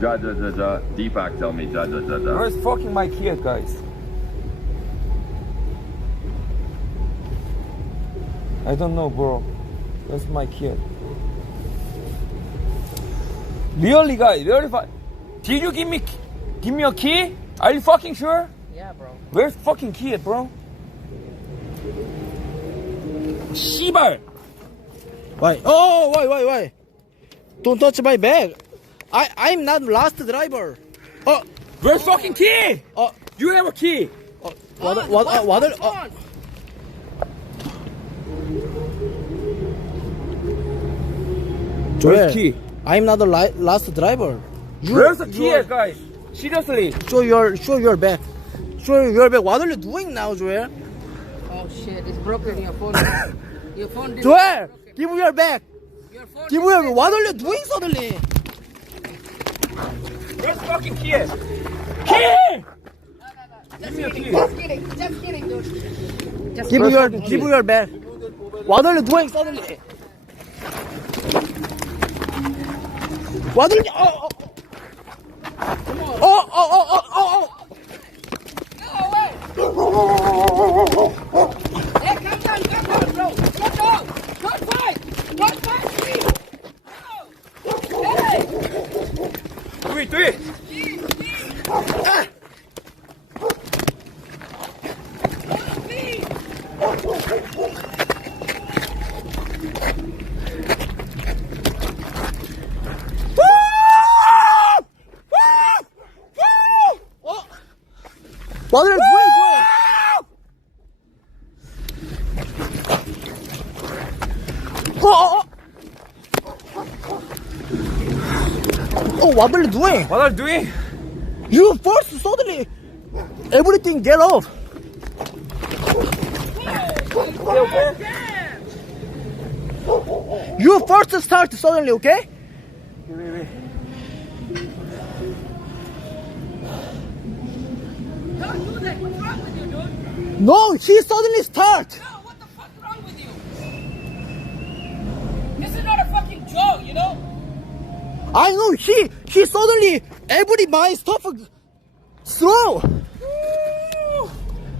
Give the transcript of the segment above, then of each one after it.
Deepak tell me. Where's fucking my kid, guys? I don't know, bro. Where's my kid? Really, guys? Really? Did you give me a key? Are you fucking sure? Yeah, bro. Where's fucking kid, bro? 씨발! Why? Oh, why? Don't touch my bag. I'm not last driver. Oh, Where's fucking key? oh, You have a key. 와들. Where's key? I'm not the last driver. Where's the key, guys? Seriously. Show your bag. Show your bag. What are you doing now, Joel? Oh shit, it's broken your phone. Your phone didn't Joel, broken. give me your bag. Your phone Give me your bag. What are you doing suddenly? Where's fucking key? Key! Just kidding, dude. Just Give me your bag. What are you doing suddenly? What are you? Oh. No way! Hey, calm down, bro. Don't fight, please. No. Hey! Do it. What are you doing, Joel? Oh, what are you doing? What are you doing? You first suddenly everything get off. You first start suddenly, okay? Don't do that. What's wrong with you, dude? No, he suddenly start. No, what the fuck's wrong with you? This is not a fucking joke, you know? I know he suddenly everybody my stuff slow.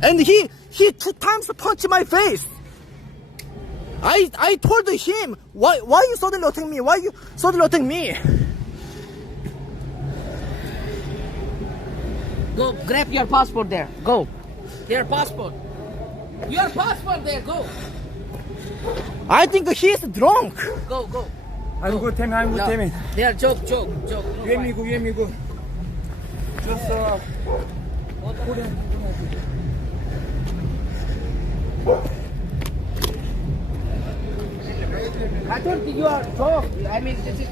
And he 2 times punched my face. I told him why you suddenly attacking me? Why you suddenly attacking me? Go grab your passport there. Go. Your passport. Your passport there. Go. I think he is drunk. Go. I'm good, Taemin. I'm good, Taemin. There, joke. No You and me fight. good. Just I don't think you are joke. I mean, this is